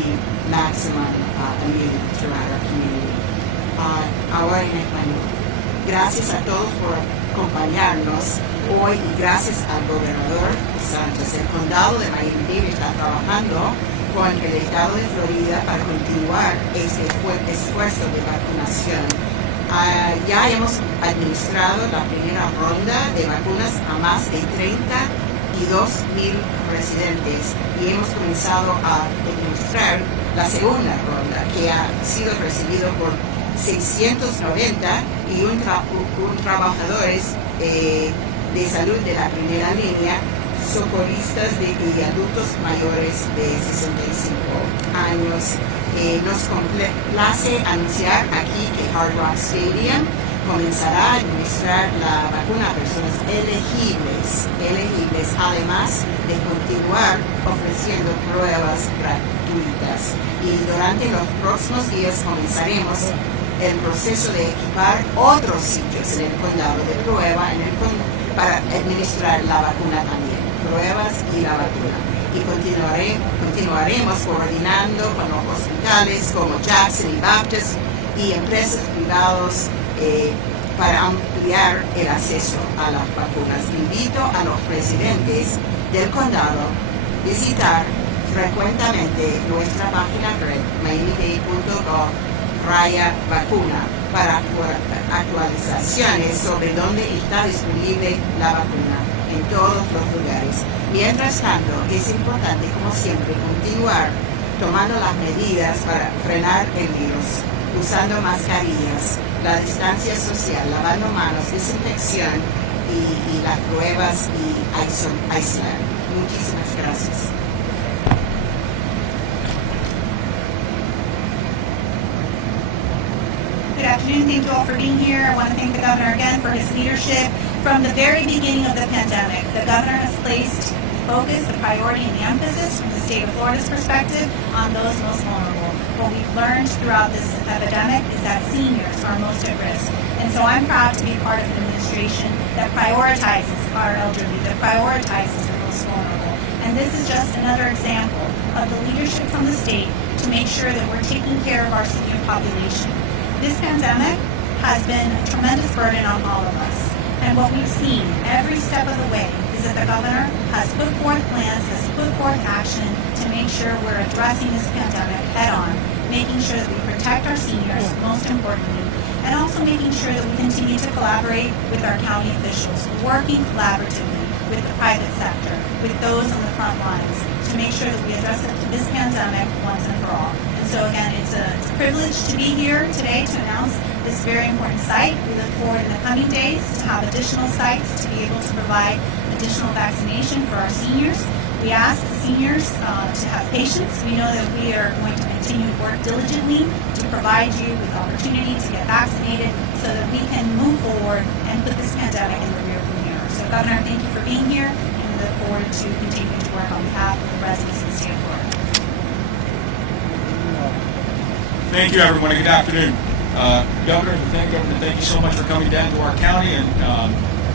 achieve maximum immunity throughout our community. Ahora en español. Gracias a todos por acompañarnos hoy y gracias al gobernador DeSantis. El condado de Miami-Dade está trabajando con el estado de Florida para continuar este esfuerzo de vacunación. Ya hemos administrado la primera ronda de vacunas a más de 32,000 residentes y hemos comenzado a administrar la segunda ronda, que ha sido recibido por 690 y un trabajadores de salud de la primera línea, socorristas y adultos mayores de 65 años. Nos complace anunciar aquí que Hard Rock Stadium comenzará a administrar la vacuna a personas elegibles, además de continuar ofreciendo pruebas gratuitas. Y durante los próximos días comenzaremos el proceso de equipar otros sitios en el condado de prueba para administrar la vacuna también, pruebas y la vacuna. Y continuaremos coordinando con los hospitales como Jackson y Baptist y empresas privadas para ampliar el acceso a las vacunas. Invito a los residentes del condado a visitar frecuentemente nuestra página web miamidade.gov/vacuna para actualizaciones sobre dónde está disponible la vacuna en todos los lugares. Mientras tanto, es importante, como siempre, continuar tomando las medidas para frenar el virus, usando mascarillas, la distancia social, lavando manos, desinfección y las pruebas y aislar. Muchísimas gracias. Good afternoon. Thank you all for being here. I want to thank the governor again for his leadership. From the very beginning of the pandemic, the governor has placed focus, the priority, and the emphasis from the state of Florida's perspective on those most vulnerable. What we've learned throughout this epidemic is that seniors are most at risk. And so I'm proud to be part of an administration that prioritizes our elderly, that prioritizes the most vulnerable. And this is just another example of the leadership from the state to make sure that we're taking care of our senior population. This pandemic has been a tremendous burden on all of us. And what we've seen every step of the way is that the governor has put forth plans, has put forth action to make sure we're addressing this pandemic head on, making sure that we protect our seniors, most importantly, and also making sure that we continue to collaborate with our county officials, working collaboratively with the private sector, with those on the front lines, to make sure that we address this pandemic once and for all. So again, it's a privilege to be here today to announce this very important site. We look forward in the coming days to have additional sites to be able to provide additional vaccination for our seniors. We ask the seniors to have patience. We know that we are going to continue to work diligently to provide you with the opportunity to get vaccinated so that we can move forward and put this pandemic in the rearview mirror. So Governor, thank you for being here, and we look forward to continuing to work on behalf of the residents of the state of Florida. Thank you, everyone, and good afternoon. Governor, thank you so much for coming down to our county, and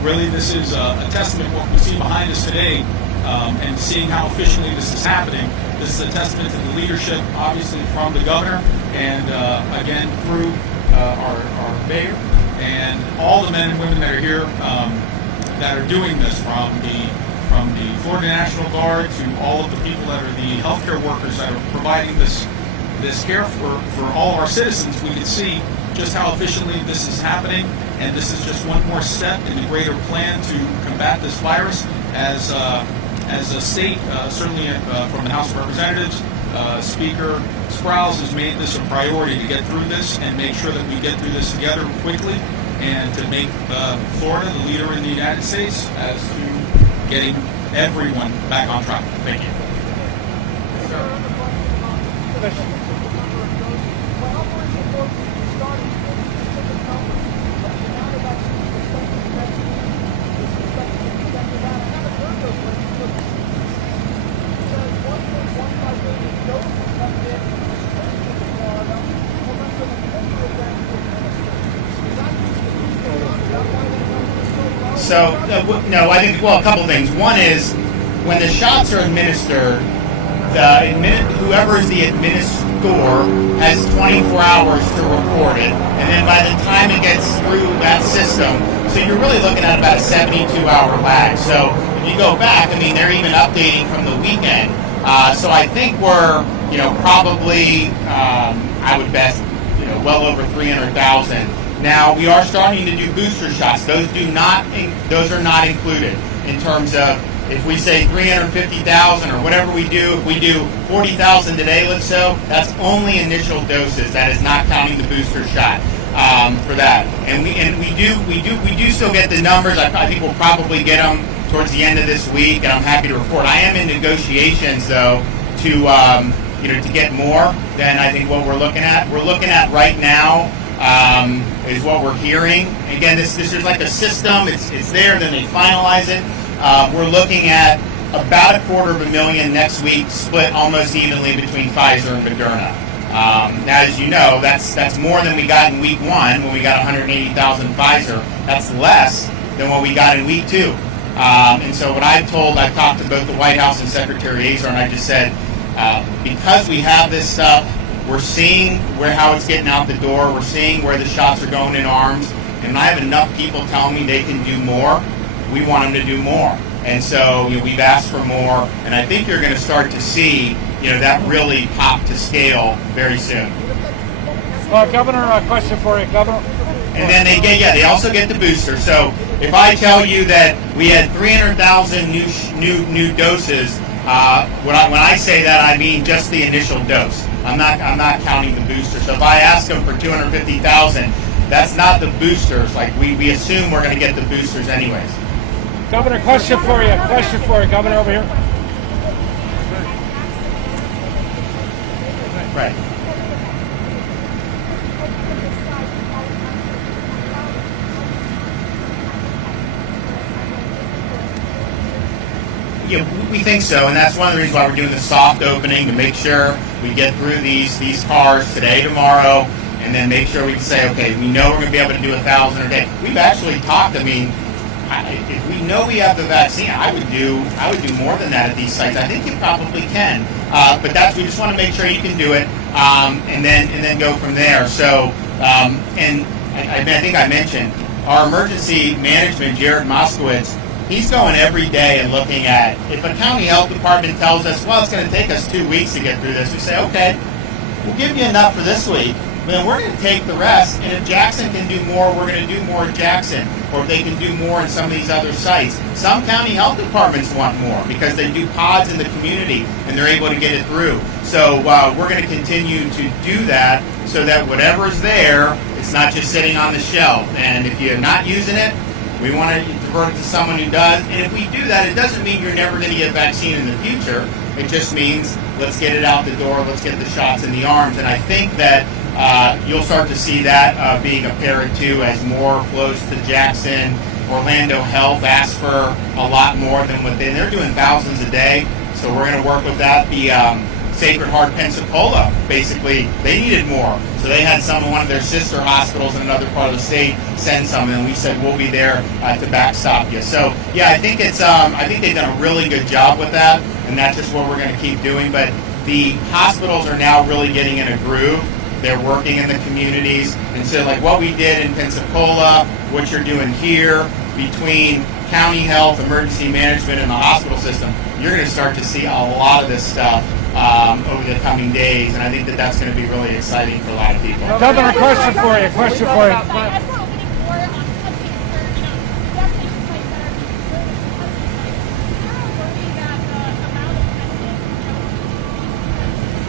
really this is a testament to what we see behind us today, and seeing how efficiently this is happening. This is a testament to the leadership, obviously, from the governor, and again, through our mayor, and all the men and women that are here that are doing this, from the Florida National Guard to all of the people that are the healthcare workers that are providing this care for all of our citizens. We can see just how efficiently this is happening, and this is just one more step in the greater plan to combat this virus. As a state, certainly from the House of Representatives, Speaker Sprowls has made this a priority to get through this and make sure that we get through this together quickly, and to make Florida the leader in the United States as to getting everyone back on track. Thank you. So, no, I think, well, a couple things. One is, when the shots are administered, whoever is the administrator has 24 hours to report it, and then by the time it gets through that system, so you're really looking at about a 72-hour lag. So if you go back, I mean, they're even updating from the weekend. So I think we're, probably, I would bet, well over 300,000. Now we are starting to do booster shots. Those are not included in terms of if we say 350,000 or whatever we do. If we do 40,000 today, let's say, that's only initial doses. That is not counting the booster shot for that. And we do still get the numbers. I think we'll probably get them towards the end of this week, and I'm happy to report. I am in negotiations though to get more than I think what we're looking at. We're looking at right now is what we're hearing. Again, this is like a system. It's there, then they finalize it. We're looking at about 250,000 next week, split almost evenly between Pfizer and Moderna. Now, as you know, that's more than we got in week 1 when we got 180,000 Pfizer. That's less than what we got in week 2. And so what I've talked to both the White House and Secretary Azar, and I just said, because we have this stuff, we're seeing how it's getting out the door. We're seeing where the shots are going in arms. And when I have enough people telling me they can do more, we want them to do more. And so we've asked for more. And I think you're going to start to see that really pop to scale very soon. Governor, a question for you, Governor. And then they also get the booster. So if I tell you that we had 300,000 new doses, when I say that, I mean just the initial dose. I'm not counting the booster. So if I ask them for 250,000, that's not the boosters. Like we assume we're going to get the boosters anyways. Governor, question for you. Governor, over here. Right. We think so, and that's one of the reasons why we're doing the soft opening, to make sure we get through these cars today, tomorrow, and then make sure we can say, okay, we know we're going to be able to do 1,000 a day. We've actually talked. I mean, if we know we have the vaccine, I would do more than that at these sites. I think you probably can, but we just want to make sure you can do it, and then go from there. So, and I think I mentioned our emergency management, Jared Moskowitz. He's going every day and looking at, if a county health department tells us, well, it's going to take us 2 weeks to get through this, we say, okay, we'll give you enough for this week, but then we're going to take the rest, and if Jackson can do more, we're going to do more at Jackson, or if they can do more in some of these other sites. Some county health departments want more because they do pods in the community, and they're able to get it through. So we're going to continue to do that so that whatever's there, it's not just sitting on the shelf. And if you're not using it, we want to divert it to someone who does. And if we do that, it doesn't mean you're never going to get vaccine in the future. It just means let's get it out the door, let's get the shots in the arms. And I think that you'll start to see that being apparent too as more flows to Jackson. Orlando Health asked for a lot more than what they're doing thousands a day. So we're going to work with that. The Sacred Heart Pensacola, basically, they needed more. So they had one of their sister hospitals in another part of the state send some, and we said we'll be there to backstop you. So yeah, I think I think they've done a really good job with that, and that's just what we're going to keep doing. But the hospitals are now really getting in a groove. They're working in the communities, and so like what we did in Pensacola, what you're doing here between county health, emergency management, and the hospital system, you're going to start to see a lot of this stuff over the coming days, and I think that's going to be really exciting for a lot of people. Governor, question for you. As we're opening more on testing for, vaccination sites that are being built in testing sites, is there a worry that the amount of testing,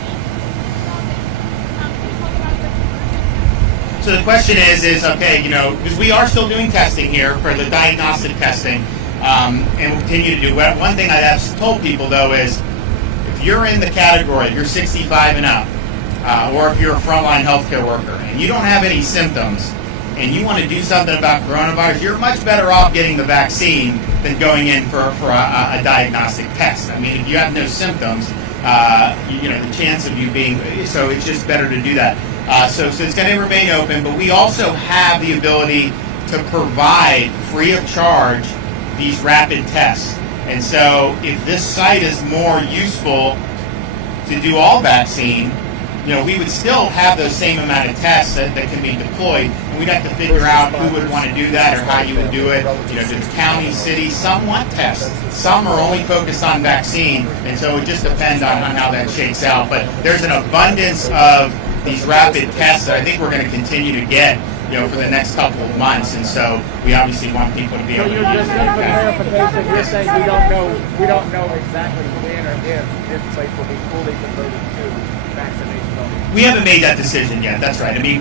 can you talk about your conversion? So the question is okay, because we are still doing testing here for the diagnostic testing, and we'll continue to do. One thing I have told people though is, if you're in the category, if you're 65 and up, or if you're a frontline healthcare worker and you don't have any symptoms and you want to do something about coronavirus, you're much better off getting the vaccine than going in for a diagnostic test. I mean, if you have no symptoms, the chance of you being, so it's just better to do that. So it's going to remain open, but we also have the ability to provide free of charge these rapid tests. And so if this site is more useful to do all vaccine, we would still have those same amount of tests that can be deployed, and we'd have to figure out who would want to do that or how you would do it. Does county, cities, some want tests, some are only focused on vaccine, and so it would just depend on how that shakes out. But there's an abundance of these rapid tests that I think we're going to continue to get, for the next couple of months, and so we obviously want people to be able to You're use just it. for clarification, you're saying we don't know exactly when or if this place will be fully converted to vaccination only. We haven't made that decision yet. That's right. I mean,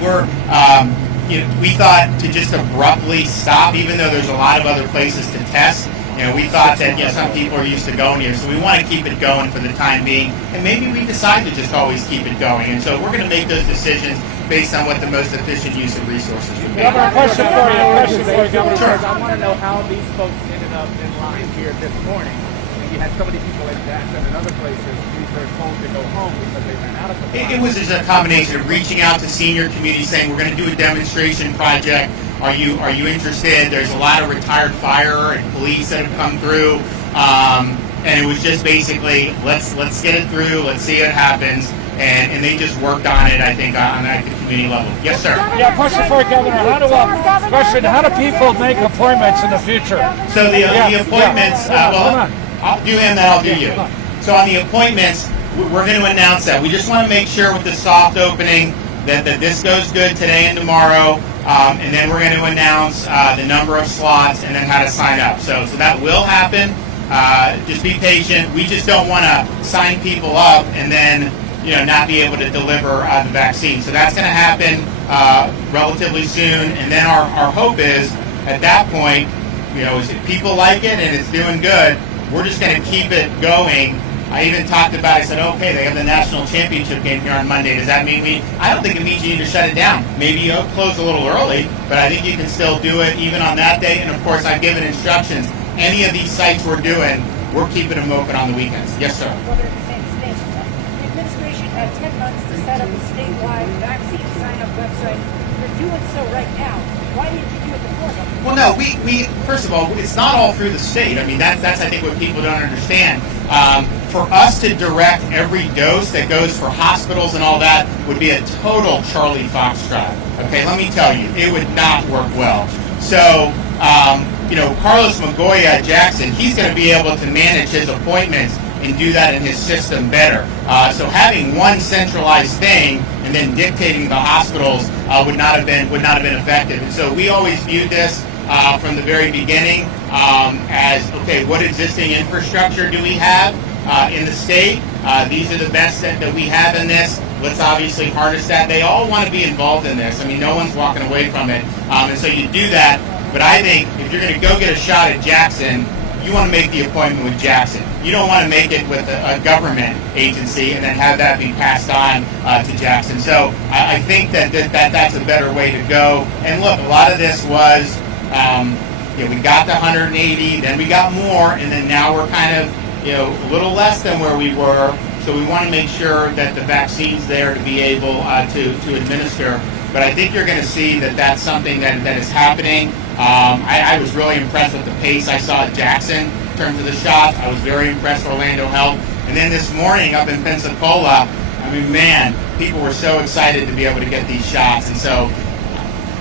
we thought to just abruptly stop, even though there's a lot of other places to test. We thought that some people are used to going here, so we want to keep it going for the time being, and maybe we decide to just always keep it going. And so we're going to make those decisions based on what the most efficient use of resources would be. Governor, question for you, Governor. Sure. I want to know how these folks ended up in line here this morning. And you had so many people in Jackson and other places who were told to go home because they ran out of supplies. It was just a combination of reaching out to senior community, saying we're going to do a demonstration project. Are you interested? There's a lot of retired fire and police that have come through, and it was just basically let's get it through. Let's see what happens. And they just worked on it, I think, on the community level. Yes, sir. Yeah, question for you, Governor. How do people make appointments in the future? So the appointments, I'll do him, then I'll do you. So on the appointments, we're going to announce that. We just want to make sure with the soft opening that this goes good today and tomorrow, and then we're going to announce the number of slots and then how to sign up. So that will happen. Just be patient. We just don't want to sign people up and then not be able to deliver the vaccine. So that's going to happen relatively soon. And then our hope is, at that point, if people like it and it's doing good, we're just going to keep it going. I even talked about, I said, okay, they have the national championship game here on Monday. Does that mean I don't think it means you need to shut it down. Maybe you'll close a little early, but I think you can still do it even on that day. And of course, I've given instructions. Any of these sites we're doing, we're keeping them open on the weekends. Yes, sir. The administration had 10 months to set up a statewide vaccine sign-up website. You're doing so right now. Why didn't you do it before? Well, no, we first of all, it's not all through the state. I mean, that's I think what people don't understand. For us to direct every dose that goes for hospitals and all that would be a total Charlie Foxtrot. Okay, let me tell you, it would not work well. So, Carlos Magoya at Jackson, he's going to be able to manage his appointments and do that in his system better. So having one centralized thing and then dictating the hospitals would not have been effective. And so we always viewed this from the very beginning as, okay, what existing infrastructure do we have in the state? These are the best that we have in this. Let's obviously harness that. They all want to be involved in this. I mean, no one's walking away from it. And so you do that. But I think if you're going to go get a shot at Jackson, you want to make the appointment with Jackson. You don't want to make it with a government agency and then have that be passed on to Jackson. So I think that's a better way to go. And look, a lot of this was, we got the 180, then we got more, and then now we're kind of, a little less than where we were. So we want to make sure that the vaccine's there to be able to administer. But I think you're going to see that that's something that is happening. I was really impressed with the pace I saw at Jackson in terms of the shots. I was very impressed with Orlando Health. And then this morning up in Pensacola, I mean, man, people were so excited to be able to get these shots. And so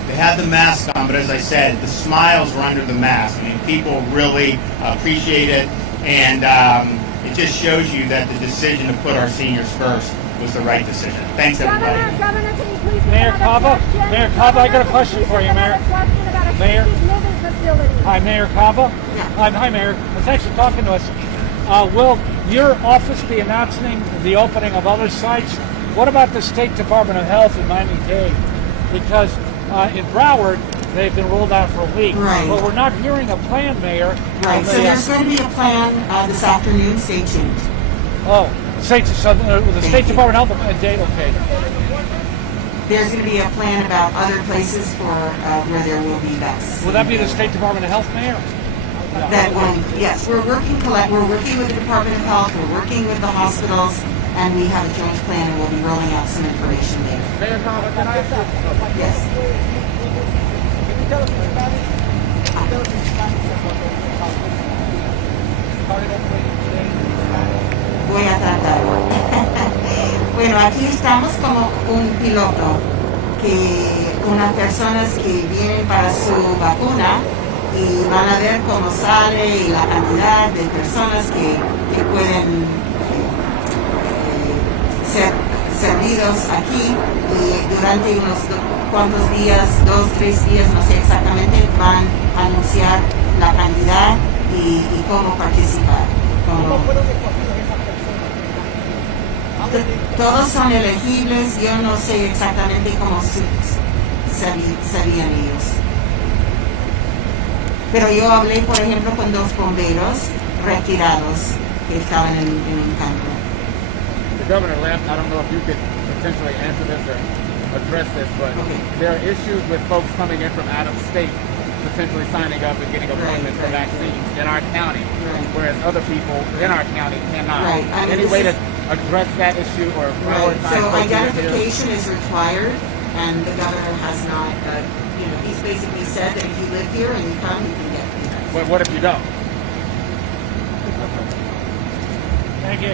they had the mask on, but as I said, the smiles were under the mask. I mean, people really appreciate it. And it just shows you that the decision to put our seniors first was the right decision. Thanks, everybody. Governor, can you please Mayor Cava, I got a question for you, Mayor. Mayor? Hi, Mayor Cava. Hi, Mayor. Well, thanks for talking to us. Will your office be announcing the opening of other sites? What about the State Department of Health in Miami-Dade? Because in Broward, they've been rolled out for a week. Right. But we're not hearing a plan, Mayor. Right, so there's going to be a plan this afternoon. Stay tuned. Oh, the State Department of Health in Dade, okay. There's going to be a plan about other places for where there will be vets. Will that be the State Department of Health, Mayor? That will, yes, we're working with the Department of Health, we're working with the hospitals, and we have a joint plan, and we'll be rolling out some information later. Mayor Cava, can I ask you? Yes. Can you tell us in Spanish? Tell us in Spanish about the started operating today in Spanish. Voy a tratar. Bueno, aquí estamos como un piloto, que unas personas que vienen para su vacuna y van a ver cómo sale y la cantidad de personas que pueden ser servidos aquí, y durante unos cuantos días, 2, 3 días, no sé exactamente, van a anunciar la cantidad y cómo participar. ¿Cómo fueron escogidos esas personas? Todos son elegibles, yo no sé exactamente cómo sabían ellos. Pero yo hablé, por ejemplo, con 2 bomberos retirados que estaban en un campo. The governor left. I don't know if you could potentially answer this or address this, but Okay. there are issues with folks coming in from out of state, potentially signing up and getting appointments for Right. vaccines in our county, Right. whereas other people in our county cannot. Right. I mean, Any way to this address that issue or Right. prioritize So folks who live here? identification is required, and the governor has not. He's basically said that if you live here and you come, you can get it. What if you don't? Thank you.